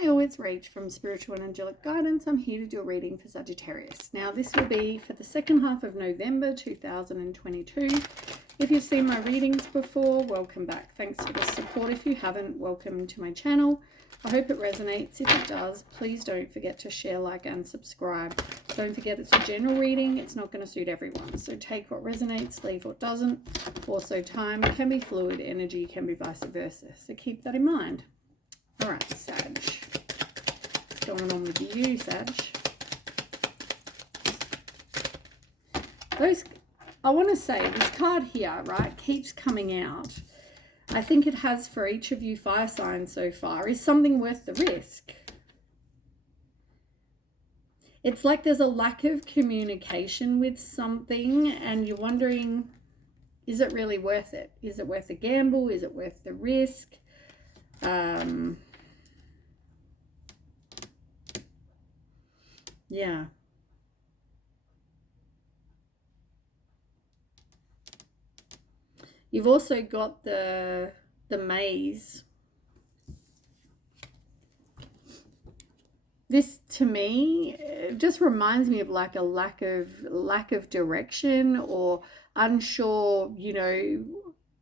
Hi all, it's Rach from Spiritual and Angelic Guidance. I'm here to do a reading for Sagittarius. Now this will be for the second half of November 2022. If you've seen my readings before, welcome back. Thanks for the support. If you haven't, welcome to my channel. I hope it resonates. If it does, please don't forget to share, like, and subscribe. Don't forget it's a general reading. It's not going to suit everyone. So take what resonates, leave what doesn't. Also, time can be fluid, energy can be vice versa. So keep that in mind. All right, Sag. What's going on with you, Sag? I want to say this card here, right, keeps coming out. I think it has for each of you fire signs so far. Is something worth the risk? It's like there's a lack of communication with something and you're wondering, is it really worth it? Is it worth the gamble? Is it worth the risk? Yeah. You've also got the maze. This to me just reminds me of like a lack of direction or unsure, you know,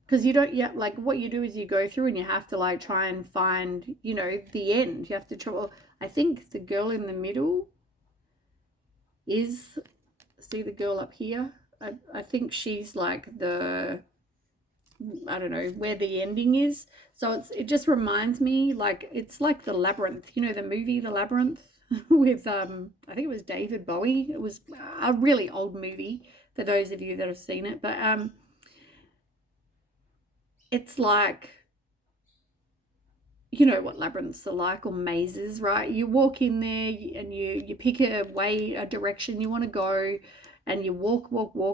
because you don't yet, like, what you do is you go through and you have to like try and find, you know, the end. You have to try. Well, I think the girl in the middle is, see the girl up here? I think she's like the, I don't know where the ending is. So it just reminds me, like, it's like The Labyrinth, you know, the movie The Labyrinth with I think it was David Bowie. It was a really old movie for those of you that have seen it, but it's like, you know what labyrinths are like, or mazes, right? You walk in there and you pick a way, a direction you want to go, and you walk,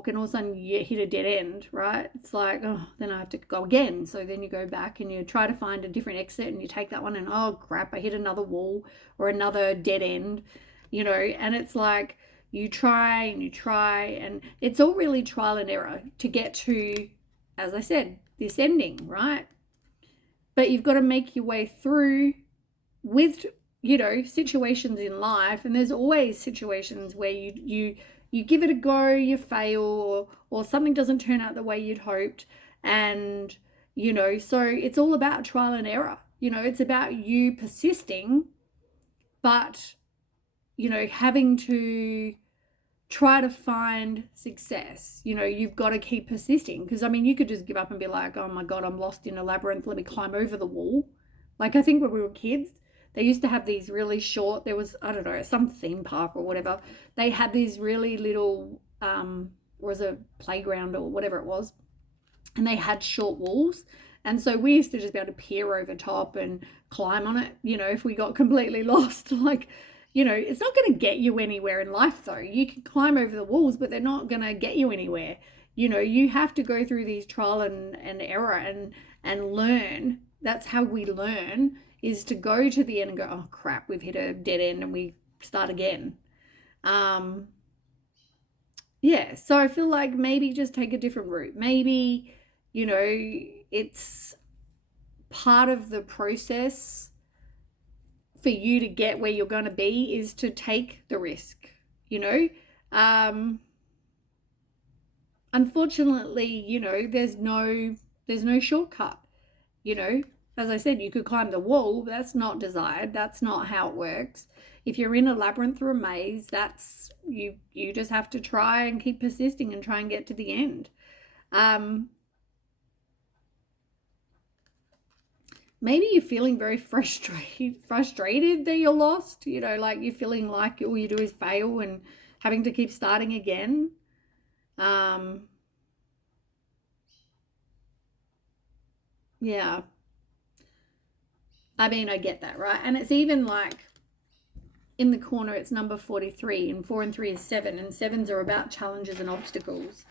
and all of a sudden you hit a dead end, right? It's like, oh, then I have to go again. So then you go back and you try to find a different exit and you take that one and, oh crap, I hit another wall or another dead end, you know, and it's like you try and it's all really trial and error to get to, as I said, this ending, right? But you've got to make your way through with, you know, situations in life, and there's always situations where you give it a go, you fail, or something doesn't turn out the way you'd hoped, and you know, so it's all about trial and error. You know, it's about you persisting, but you know, having to try to find success. You know, you've got to keep persisting, because I mean, you could just give up and be like, oh my god, I'm lost in a labyrinth, let me climb over the wall. Like, I think when we were kids, they used to have these really short, there was, I don't know, some theme park or whatever, they had these really little was a playground or whatever it was, and they had short walls, and so we used to just be able to peer over top and climb on it, you know, if we got completely lost. Like, you know, it's not going to get you anywhere in life though. You can climb over the walls, but they're not going to get you anywhere. You know, you have to go through these trial and error and learn. That's how we learn, is to go to the end and go, oh crap, we've hit a dead end, and we start again. Yeah, so I feel like maybe just take a different route. Maybe, you know, it's part of the process for you to get where you're going to be is to take the risk, you know. Unfortunately, you know, there's no shortcut. You know, as I said, you could climb the wall, but that's not desired. That's not how it works. If you're in a labyrinth or a maze, that's you just have to try and keep persisting and try and get to the end. Maybe you're feeling very frustrated that you're lost, you know, like you're feeling like all you do is fail and having to keep starting again. Yeah. I mean, I get that, right? And it's even like in the corner, it's number 43, and 4 and 3 is 7, and 7s are about challenges and obstacles.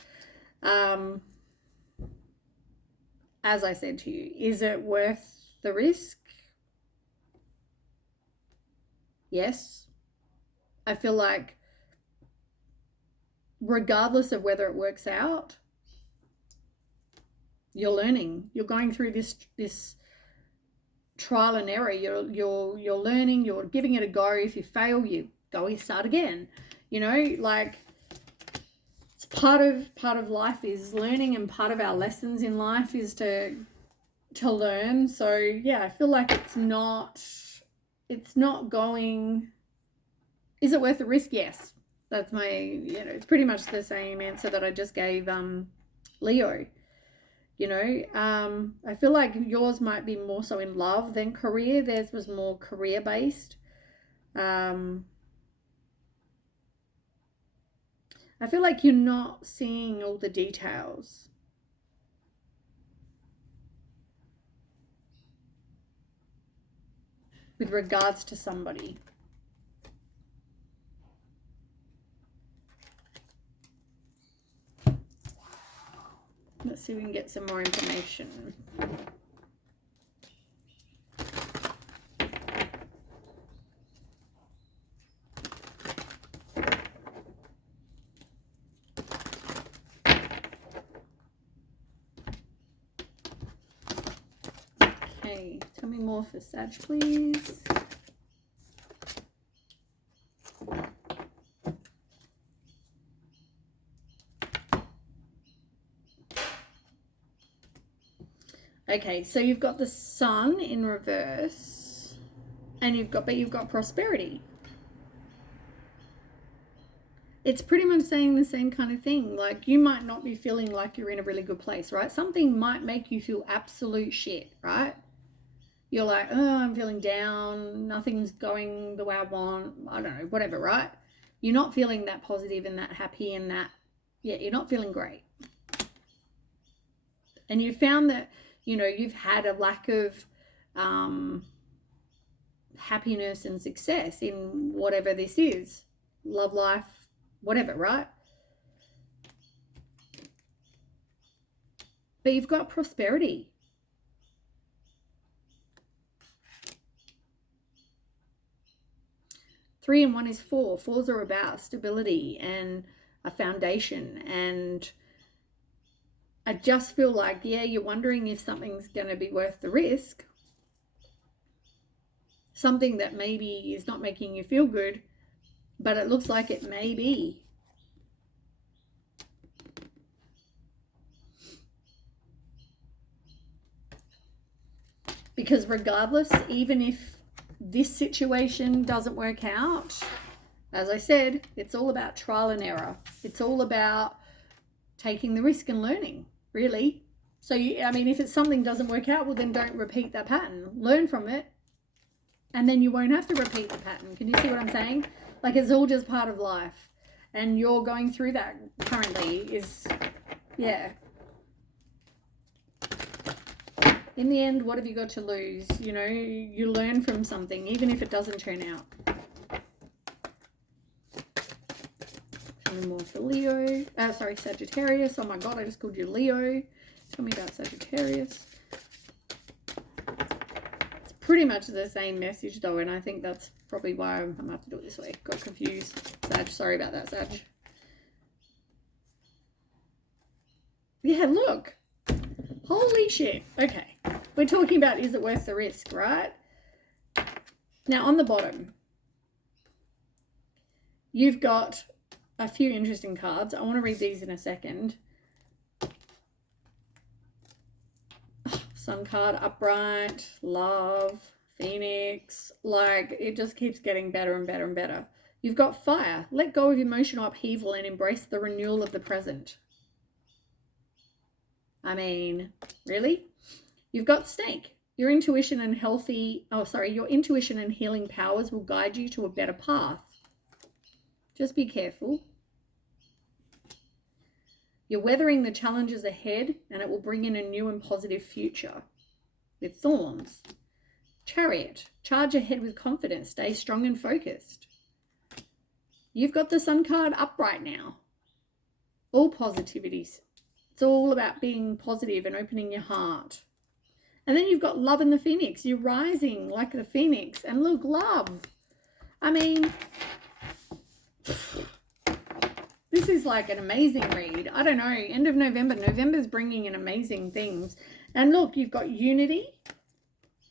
As I said to you, is it worth the risk? Yes. I feel like regardless of whether it works out, you're learning. You're going through this trial and error. You're learning, you're giving it a go. If you fail, you start again. Like, it's part of life is learning, and part of our lessons in life is to learn. So yeah, I feel like it's not going. Is it worth the risk? Yes. That's my, it's pretty much the same answer that I just gave Leo. I feel like yours might be more so in love than career. Theirs was more career based. I feel like you're not seeing all the details. With regards to somebody. Let's see if we can get some more information. Okay, tell me more for Sag, please. Okay, so you've got the Sun in reverse, and you've got prosperity. It's pretty much saying the same kind of thing. Like, you might not be feeling like you're in a really good place, right? Something might make you feel absolute shit, right? You're like, oh, I'm feeling down. Nothing's going the way I want. I don't know, whatever, right? You're not feeling that positive and that happy and that, you're not feeling great. And you found that, you've had a lack of happiness and success in whatever this is, love life, whatever, right? But you've got prosperity. Three and one is four. Fours are about stability and a foundation. And I just feel like, you're wondering if something's going to be worth the risk. Something that maybe is not making you feel good, but it looks like it may be. Because regardless, even if this situation doesn't work out, as I said, it's all about trial and error. It's all about taking the risk and learning, really. So, if it's something doesn't work out, well, then don't repeat that pattern. Learn from it, and then you won't have to repeat the pattern. Can you see what I'm saying? Like, it's all just part of life. And you're going through that currently In the end, what have you got to lose? You learn from something, even if it doesn't turn out. More for Leo. Sagittarius. Oh my God, I just called you Leo. Tell me about Sagittarius. It's pretty much the same message though, and I think that's probably why I'm going to have to do it this way. Got confused. Sag, sorry about that, Sag. Yeah, look. Holy shit. Okay. We're talking about, is it worth the risk, right? Now, on the bottom, you've got a few interesting cards. I want to read these in a second. Sun card, upright, love, Phoenix. Like, it just keeps getting better and better and better. You've got fire. Let go of emotional upheaval and embrace the renewal of the present. Really? You've got snake. Your intuition and healing powers will guide you to a better path. Just be careful. You're weathering the challenges ahead, and it will bring in a new and positive future. With thorns. Chariot. Charge ahead with confidence. Stay strong and focused. You've got the Sun card upright now. All positivities. It's all about being positive and opening your heart. And then you've got love and the Phoenix. You're rising like the Phoenix. And look, love. This is like an amazing read. I don't know. End of November. November's bringing in amazing things. And look, you've got unity.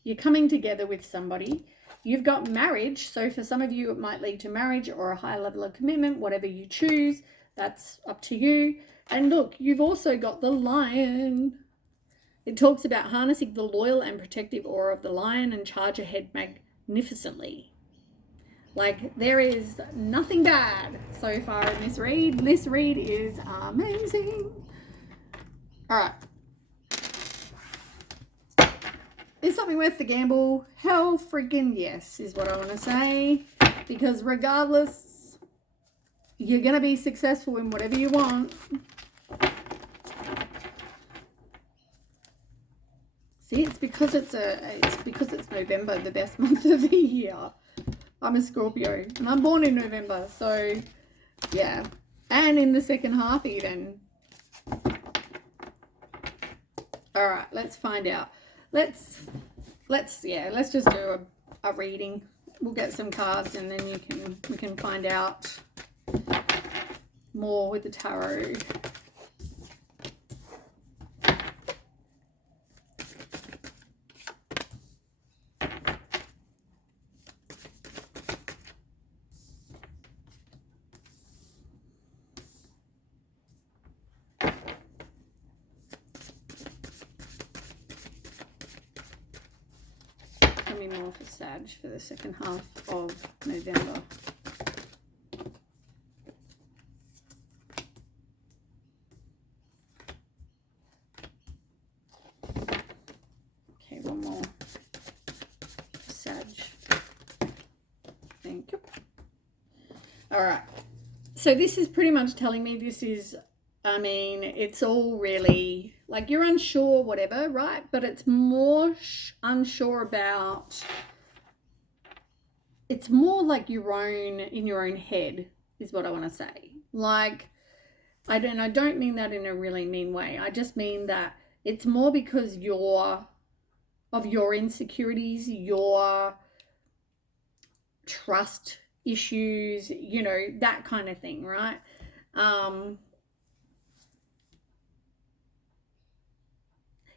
You're coming together with somebody. You've got marriage. So for some of you, it might lead to marriage or a high level of commitment, whatever you choose. That's up to you. And look, you've also got the Lion. It talks about harnessing the loyal and protective aura of the lion and charge ahead magnificently. Like, there is nothing bad so far in this read. This read is amazing. All right. Is something worth the gamble? Hell friggin' yes, is what I want to say. Because regardless, you're going to be successful in whatever you want. See, it's because it's November, the best month of the year. I'm a Scorpio and I'm born in November, so yeah. And in the second half even. All right, let's find out. Let's just do a reading. We'll get some cards and then we can find out more with the tarot. More for Sag for the second half of November. Okay, one more for Sag. Thank you. All right. So this is pretty much telling me this is, I mean, it's all really, like, you're unsure, whatever, right? But it's more unsure about, it's more like in your own head is what I want to say. Like, I don't mean that in a really mean way. I just mean that it's more because of your insecurities, your trust issues, you know, that kind of thing, right?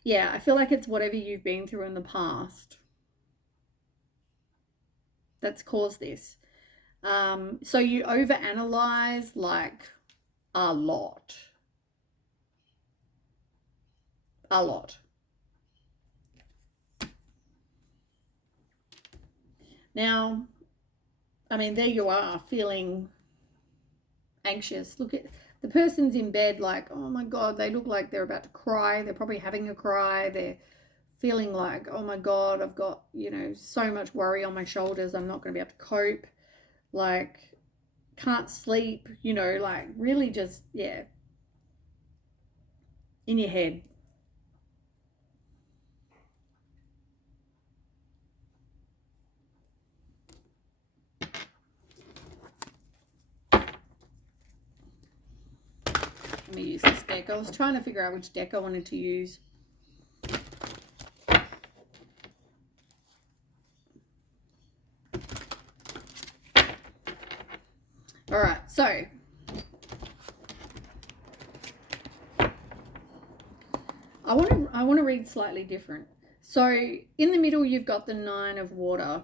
Yeah, I feel like it's whatever you've been through in the past that's caused this. So you overanalyze like a lot. A lot. Now, I mean, there you are feeling anxious. Look at the person's in bed like, oh my God, they look like they're about to cry. They're probably having a cry. They're feeling like, oh my God, I've got, you know, so much worry on my shoulders. I'm not going to be able to cope. Like, can't sleep, you know, like really just, yeah, in your head. Let me use this deck. I was trying to figure out which deck I wanted to use. All right, so I want to read slightly different. So in the middle, you've got the Nine of Water.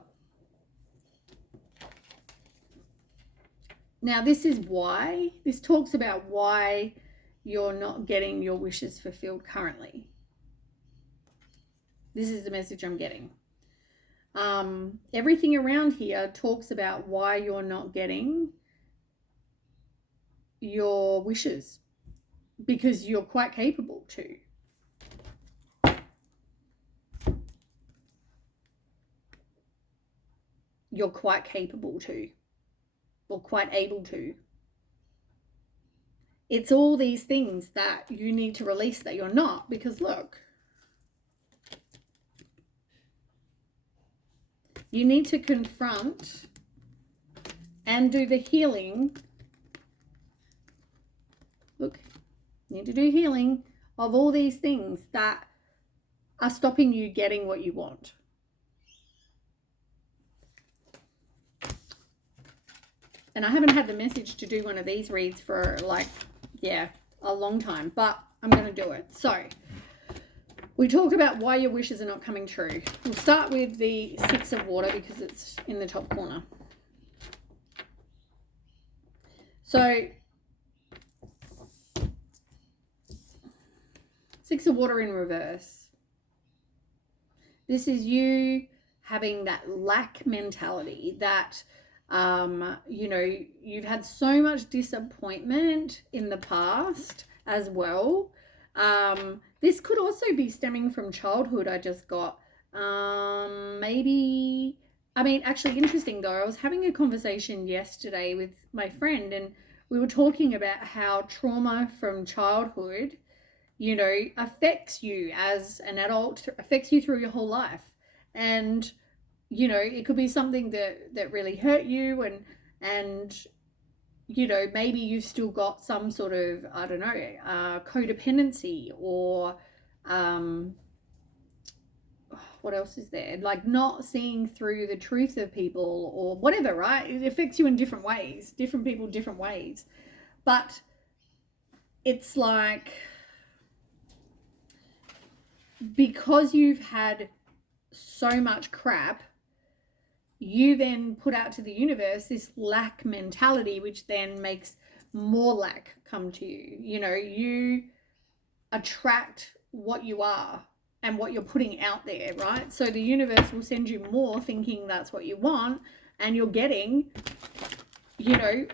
Now this is why. This talks about why you're not getting your wishes fulfilled currently. This is the message I'm getting. Everything around here talks about why you're not getting your wishes, because you're quite capable to. You're quite capable to, or quite able to. It's all these things that you need to release that you're not, because look, you need to confront and do the healing. Look, you need to do healing of all these things that are stopping you getting what you want. And I haven't had the message to do one of these reads for like, yeah, a long time, but I'm going to do it. So we talk about why your wishes are not coming true. We'll start with the Six of Water because it's in the top corner. So, Six of Water in reverse. This is you having that lack mentality that, you know, you've had so much disappointment in the past as well. This could also be stemming from childhood. I just got maybe, I mean, actually interesting though, I was having a conversation yesterday with my friend and we were talking about how trauma from childhood, you know, affects you as an adult, affects you through your whole life. And, you know, it could be something that really hurt you and you know, maybe you've still got some sort of, I don't know, codependency or what else is there? Like not seeing through the truth of people or whatever, right? It affects you in different ways, different people, different ways. But it's like, because you've had so much crap, you then put out to the universe this lack mentality, which then makes more lack come to you. You know, you attract what you are and what you're putting out there, right? So the universe will send you more thinking that's what you want, and you're getting, you know,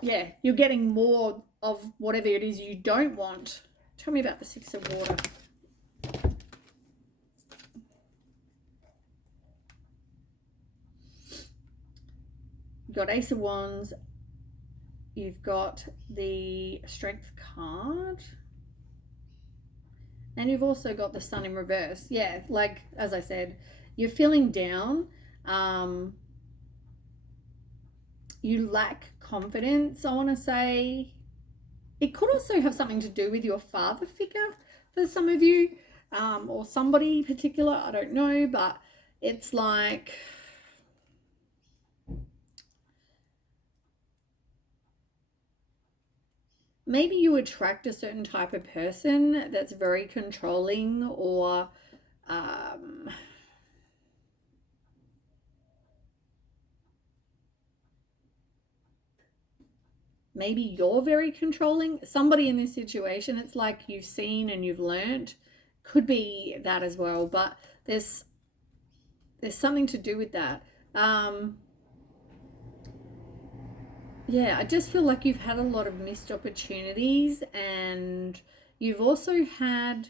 yeah, you're getting more of whatever it is you don't want. Tell me about the Six of Water. You've got Ace of Wands. You've got the Strength card. And you've also got the Sun in reverse. Yeah, like, as I said, you're feeling down. You lack confidence, I want to say. It could also have something to do with your father figure for some of you, or somebody particular, I don't know, but it's like, maybe you attract a certain type of person that's very controlling, or maybe you're very controlling. Somebody in this situation, it's like you've seen and you've learned. Could be that as well, but there's something to do with that. Yeah, I just feel like you've had a lot of missed opportunities, and you've also had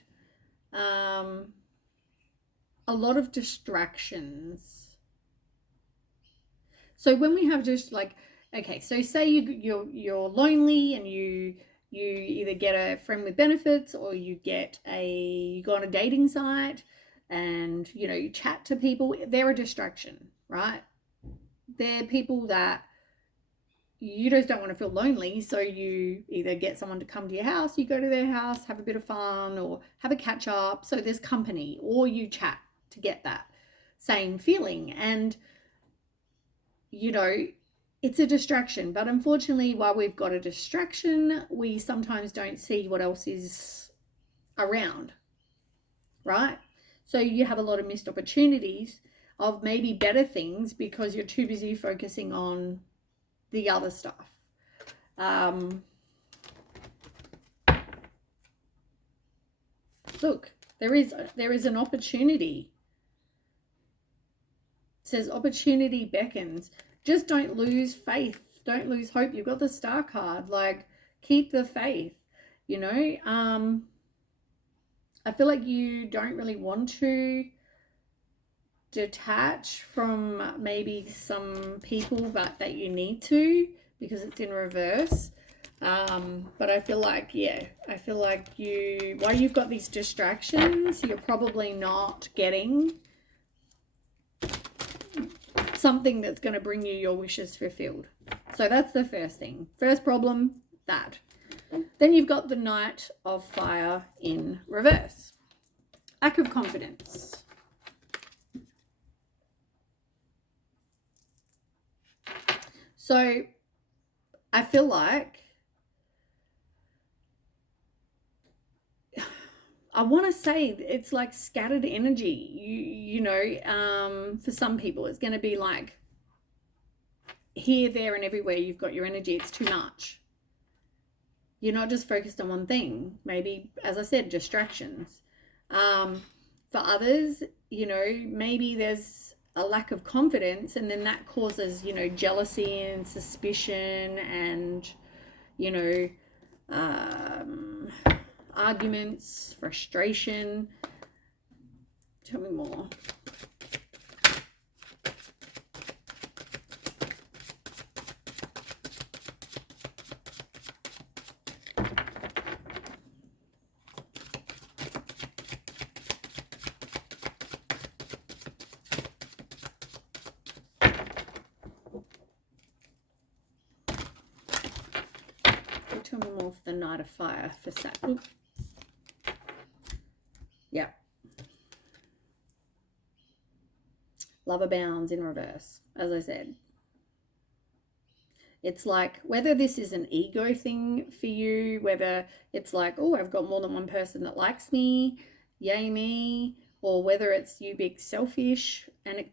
a lot of distractions. So when we have just like, okay, so say you're lonely and you either get a friend with benefits, or you go on a dating site and you know you chat to people. They're a distraction, right? They're people that you just don't want to feel lonely, so you either get someone to come to your house, you go to their house, have a bit of fun, or have a catch up, so there's company, or you chat to get that same feeling. And you know, it's a distraction, but unfortunately, while we've got a distraction, we sometimes don't see what else is around, right? So you have a lot of missed opportunities of maybe better things because you're too busy focusing on the other stuff. Look, there is an opportunity. It says opportunity beckons. Just don't lose faith. Don't lose hope. You've got the Star card. Like, keep the faith, you know. I feel like you don't really want to detach from maybe some people, but that you need to because it's in reverse. But I feel like, yeah, I feel like while you've got these distractions, you're probably not getting something that's going to bring you your wishes fulfilled. So that's the first thing. First problem, that. Then you've got the Knight of Fire in reverse. Lack of confidence. So I feel like I want to say it's like scattered energy. You know, for some people, it's going to be like here, there, and everywhere you've got your energy. It's too much. You're not just focused on one thing. Maybe, as I said, distractions. For others, you know, maybe there's a lack of confidence, and then that causes, you know, jealousy and suspicion and, you know, arguments, frustration. Tell me more. Tell me more for the Knight of Fire for Saturn. Yeah. Love abounds in reverse, as I said. It's like whether this is an ego thing for you, whether it's like, oh, I've got more than one person that likes me, yay me, or whether it's you being selfish, and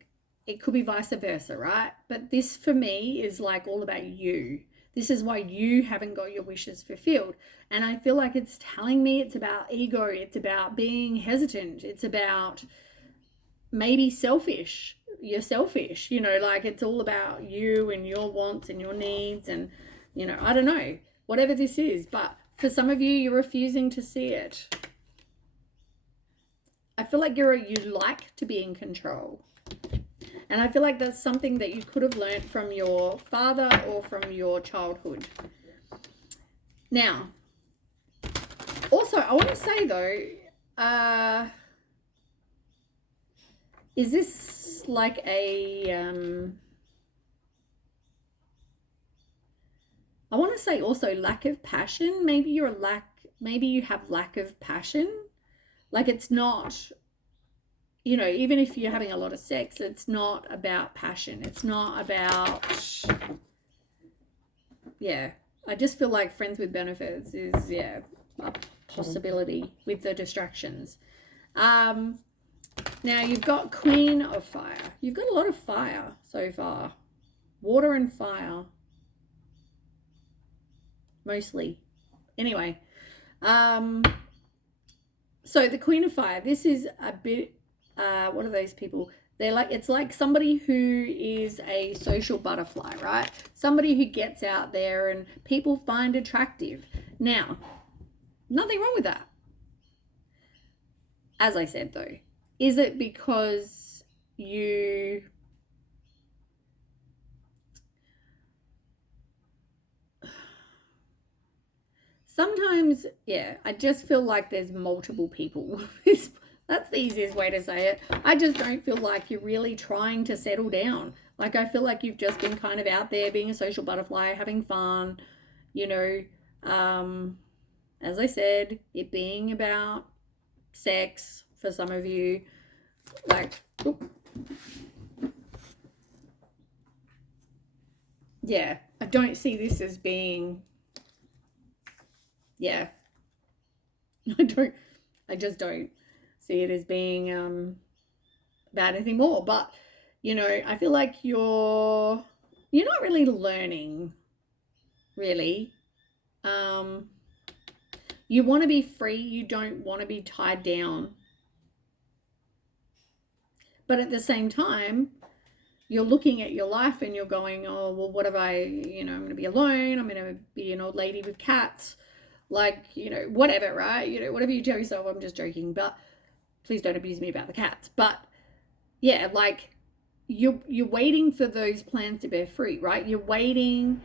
it could be vice versa, right? But this for me is like all about you. This is why you haven't got your wishes fulfilled. And I feel like it's telling me it's about ego. It's about being hesitant. It's about maybe selfish. You're selfish, you know, like it's all about you and your wants and your needs. And, you know, I don't know, whatever this is. But for some of you, you're refusing to see it. I feel like you like to be in control. And I feel like that's something that you could have learned from your father or from your childhood. Now, also, I want to say though, is this like a, I want to say also lack of passion. Maybe you have lack of passion. Like it's not, you know, even if you're having a lot of sex, it's not about passion. It's not about, yeah. I just feel like friends with benefits is, yeah, a possibility with the distractions. Now you've got Queen of Fire. You've got a lot of fire so far. Water and fire. Mostly. Anyway. So the Queen of Fire, this is a bit, what are those people? They're like, it's like somebody who is a social butterfly, right? Somebody who gets out there and people find attractive. Now, nothing wrong with that. As I said though, is it because you sometimes, yeah, I just feel like there's multiple people. That's the easiest way to say it. I just don't feel like you're really trying to settle down. Like I feel like you've just been kind of out there being a social butterfly, having fun, you know, as I said, it being about sex for some of you. Like, yeah, I don't see this as being, yeah, I just don't see it as being about anything more. But, you know, I feel like you're not really learning, really. You want to be free. You don't want to be tied down. But at the same time, you're looking at your life and you're going, oh, well, what have I, you know, I'm going to be alone. I'm going to be an old lady with cats. Like, you know, whatever, right? You know, whatever you tell yourself, I'm just joking. But please don't abuse me about the cats. But yeah, like you're waiting for those plans to bear fruit, right? You're waiting.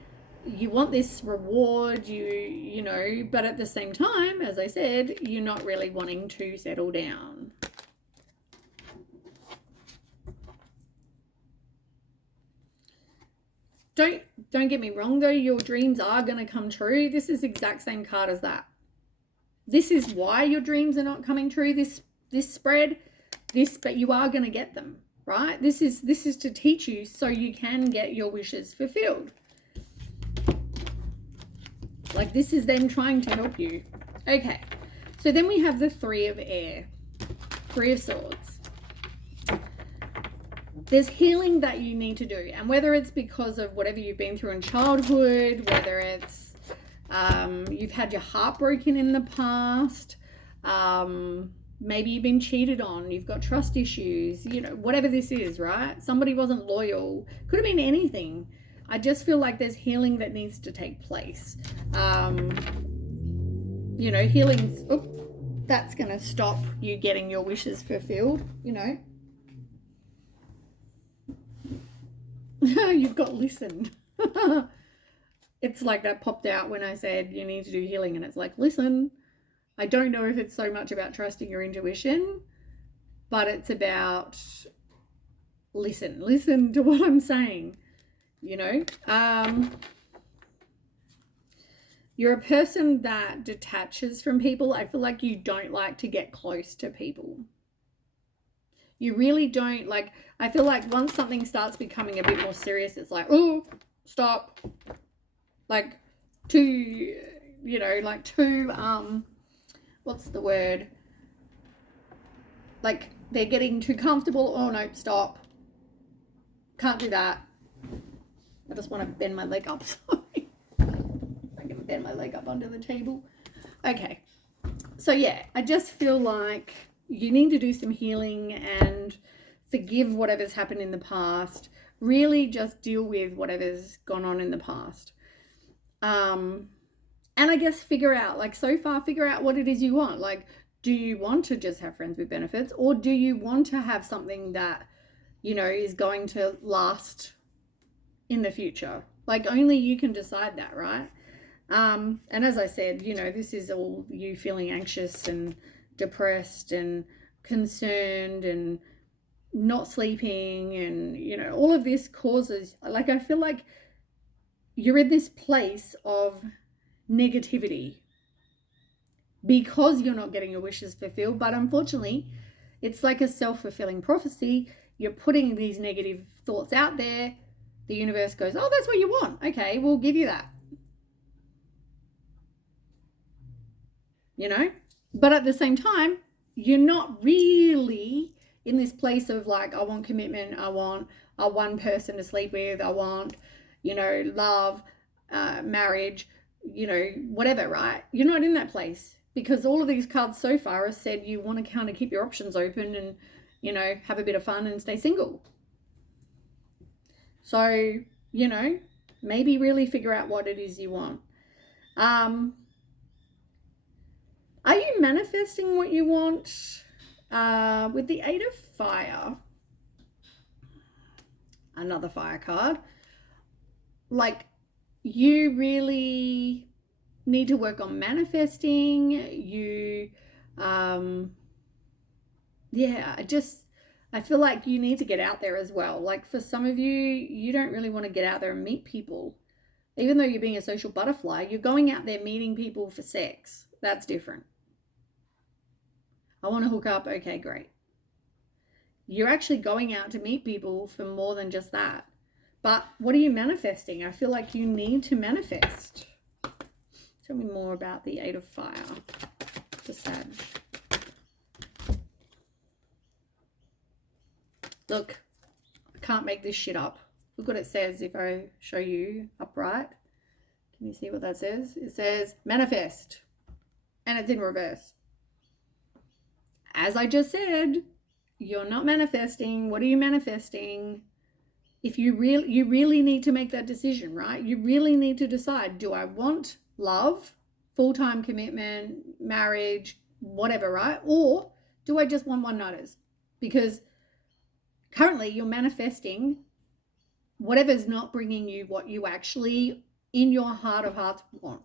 You want this reward, you know, but at the same time, as I said, you're not really wanting to settle down. Don't get me wrong though, your dreams are going to come true. This is the exact same card as that. This is why your dreams are not coming true, this spread, but you are going to get them, right? This is to teach you so you can get your wishes fulfilled. Like this is them trying to help you. Okay, So then we have the Three of Air, Three of Swords. There's healing that you need to do, and whether it's because of whatever you've been through in childhood, whether it's you've had your heart broken in the past, maybe you've been cheated on, you've got trust issues, you know, whatever this is, right? Somebody wasn't loyal, could have been anything. I just feel like there's healing that needs to take place. You know, healing's, that's going to stop you getting your wishes fulfilled, you know. You've got listened. It's like that popped out when I said you need to do healing, and it's like, listen. I don't know if it's so much about trusting your intuition, but it's about listen to what I'm saying, you know. You're a person that detaches from people. I feel like you don't like to get close to people. You really don't. Like, I feel like once something starts becoming a bit more serious, it's like, oh, stop. Like, too, you know, like too, what's the word? Like, they're getting too comfortable. Oh, no, stop. Can't do that. I just want to bend my leg up. Sorry. I'm going to bend my leg up under the table. Okay. So, yeah, I just feel like you need to do some healing and forgive whatever's happened in the past. Really just deal with whatever's gone on in the past. And I guess figure out what it is you want. Like, do you want to just have friends with benefits, or do you want to have something that, you know, is going to last in the future? Like, only you can decide that, right? And as I said, you know, this is all you feeling anxious and depressed and concerned and not sleeping, and, you know, all of this causes, like, I feel like you're in this place of negativity because you're not getting your wishes fulfilled. But unfortunately, it's like a self-fulfilling prophecy. You're putting these negative thoughts out there. The universe goes, oh, that's what you want. Okay, we'll give you that. You know? But at the same time, you're not really in this place of like, I want commitment. I want a one person to sleep with. I want, you know, love, marriage, you know, whatever, right? You're not in that place, because all of these cards so far have said you want to kind of keep your options open and, you know, have a bit of fun and stay single. So, you know, maybe really figure out what it is you want. Are you manifesting what you want? With the Eight of Fire, another fire card, like, you really need to work on manifesting. You, I feel like you need to get out there as well. Like, for some of you, you don't really want to get out there and meet people. Even though you're being a social butterfly, you're going out there meeting people for sex. That's different. I want to hook up. Okay, great. You're actually going out to meet people for more than just that. But what are you manifesting? I feel like you need to manifest. Tell me more about the Eight of Fire for Sag. Look, I can't make this shit up. Look what it says if I show you upright. Can you see what that says? It says manifest. And it's in reverse. As I just said, you're not manifesting. What are you manifesting? If you really need to make that decision, right? You really need to decide, do I want love, full-time commitment, marriage, whatever, right? Or do I just want one-nighters? Because currently you're manifesting whatever's not bringing you what you actually, in your heart of hearts, want,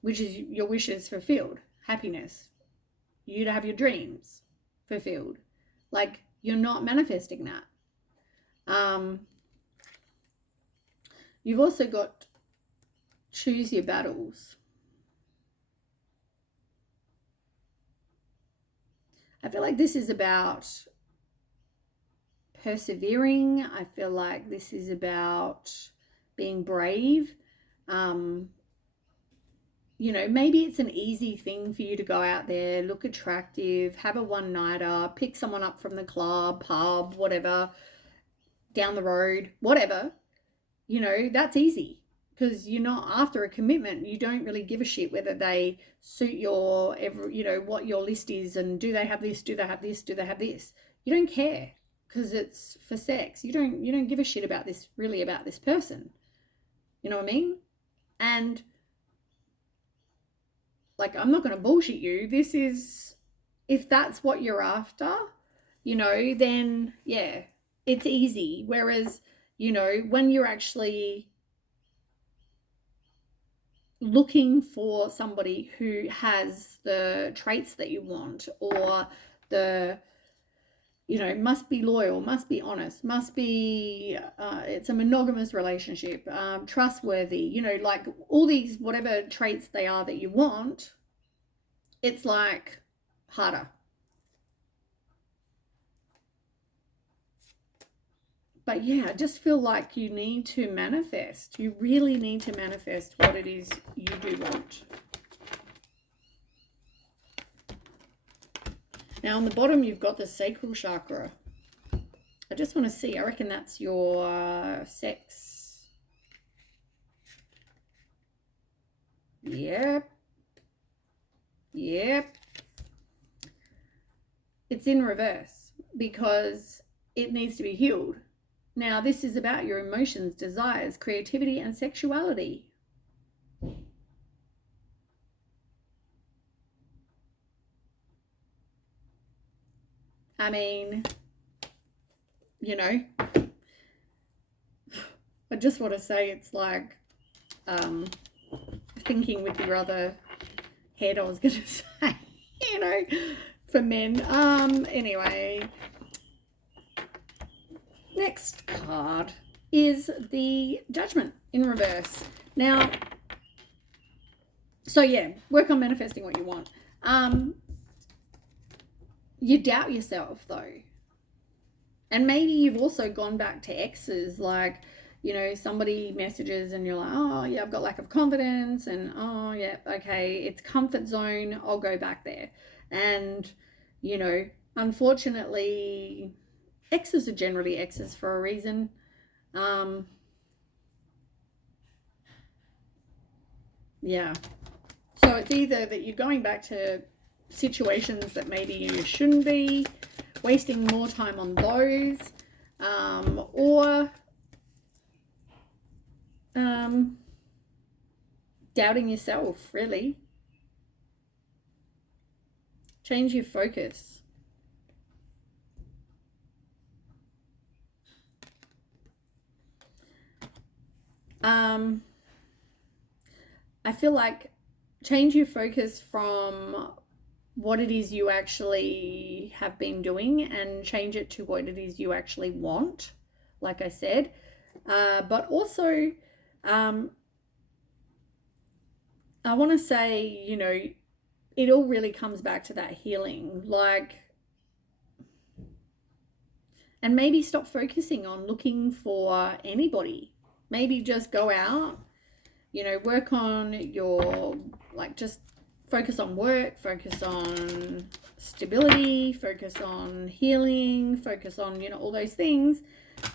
which is your wishes fulfilled, happiness, you to have your dreams fulfilled. Like, you're not manifesting that. You've also got choose your battles. I feel like this is about persevering. I feel like this is about being brave. you know, maybe it's an easy thing for you to go out there, look attractive, have a one-nighter, pick someone up from the club, pub, whatever, down the road, whatever. You know, that's easy because you're not after a commitment. You don't really give a shit whether they suit your, you know, what your list is and do they have this, do they have this, do they have this. You don't care because it's for sex. You don't give a shit about this, really, about this person. You know what I mean? And like, I'm not going to bullshit you. This is, if that's what you're after, you know, then yeah, it's easy. Whereas, you know, when you're actually looking for somebody who has the traits that you want, or the, you know, must be loyal, must be honest, must be, it's a monogamous relationship, trustworthy, you know, like all these, whatever traits they are that you want, it's like harder. But yeah, I just feel like you need to manifest. You really need to manifest what it is you do want. Now on the bottom, you've got the sacral chakra. I just want to see. I reckon that's your sex. Yep. Yep. It's in reverse because it needs to be healed. Now, this is about your emotions, desires, creativity, and sexuality. I mean, you know, I just want to say it's like thinking with your other head, I was going to say, you know, for men. Anyway, next card is the Judgment in reverse. Now, so yeah, work on manifesting what you want. You doubt yourself though. And maybe you've also gone back to exes, like, you know, somebody messages and you're like, oh yeah, I've got lack of confidence, and oh yeah, okay, it's comfort zone, I'll go back there. And, you know, unfortunately, exes are generally exes for a reason. Yeah. So it's either that you're going back to situations that maybe you shouldn't be, wasting more time on those, or doubting yourself, really. Change your focus. I feel like change your focus from what it is you actually have been doing and change it to what it is you actually want, like I said. But also, I want to say, you know, it all really comes back to that healing. Like, and maybe stop focusing on looking for anybody. Maybe just go out, you know, work on your, like, just focus on work, focus on stability, focus on healing, focus on, you know, all those things.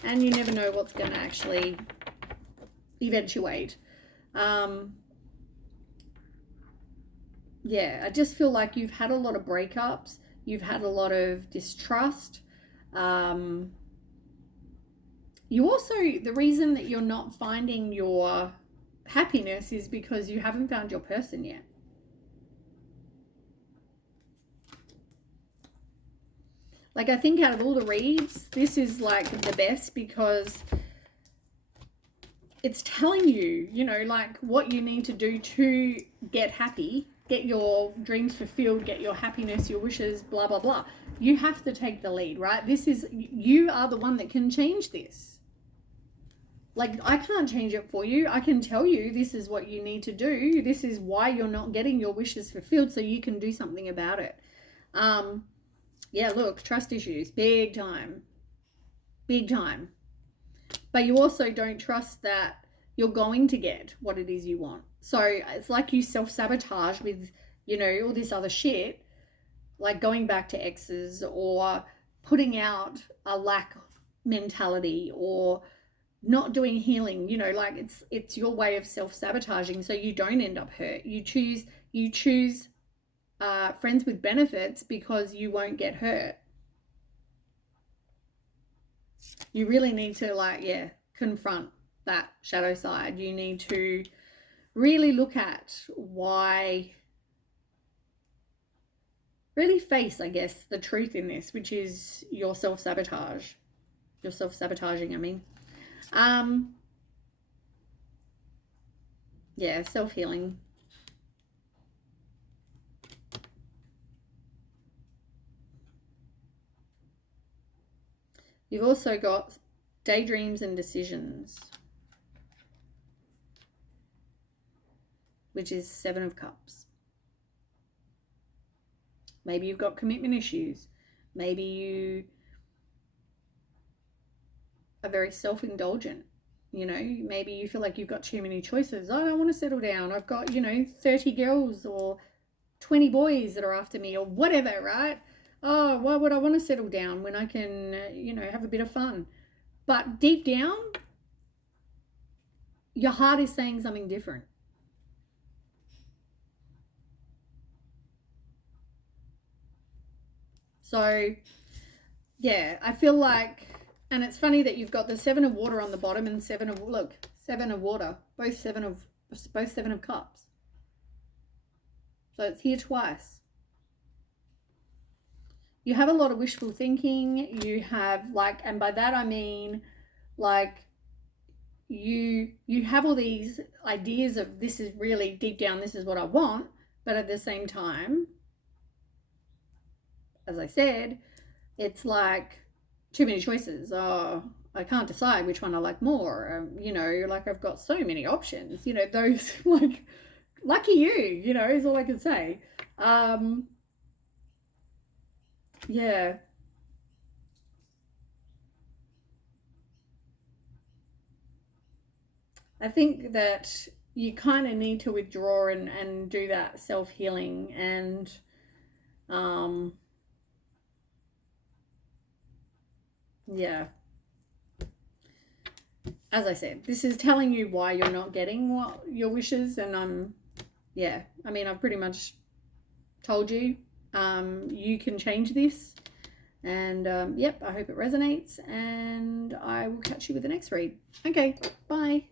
And you never know what's going to actually eventuate. Yeah, I just feel like you've had a lot of breakups. You've had a lot of distrust. You also, the reason that you're not finding your happiness is because you haven't found your person yet. Like, I think out of all the reads, this is like the best because it's telling you, you know, like what you need to do to get happy, get your dreams fulfilled, get your happiness, your wishes, blah, blah, blah. You have to take the lead, right? This is, you are the one that can change this. Like, I can't change it for you. I can tell you this is what you need to do. This is why you're not getting your wishes fulfilled, so you can do something about it. Yeah, look, trust issues, big time. Big time. But you also don't trust that you're going to get what it is you want. So it's like you self-sabotage with, all this other shit, like going back to exes or putting out a lack mentality or not doing healing, like it's your way of self-sabotaging so you don't end up hurt. You choose friends with benefits because you won't get hurt. You really need to confront that shadow side. You need to really look at why, really face, I guess, the truth in this, which is your self-sabotage. You're self-sabotaging, I mean. Yeah, self-healing. You've also got daydreams and decisions, which is 7 of Cups. Maybe you've got commitment issues. Maybe you are very self-indulgent. Maybe you feel like you've got too many choices. I don't want to settle down. I've got, 30 girls or 20 boys that are after me or whatever, right? Oh, why would I want to settle down when I can, have a bit of fun? But deep down, your heart is saying something different. So, yeah, I feel like, and it's funny that you've got the 7 of Water on the bottom and 7 of Water, both 7 of Cups. So it's here twice. You have a lot of wishful thinking. You have and by that I mean you have all these ideas of this is really deep down, this is what I want, but at the same time, as I said, it's like too many choices. Oh, I can't decide which one I like more. I've got so many options. Those lucky you. Is all I can say. Yeah. I think that you kind of need to withdraw and do that self-healing and um yeah, as I said, this is telling you why you're not getting what your wishes, and I've pretty much told you. You can change this, and I hope it resonates, and I will catch you with the next read. Okay, bye.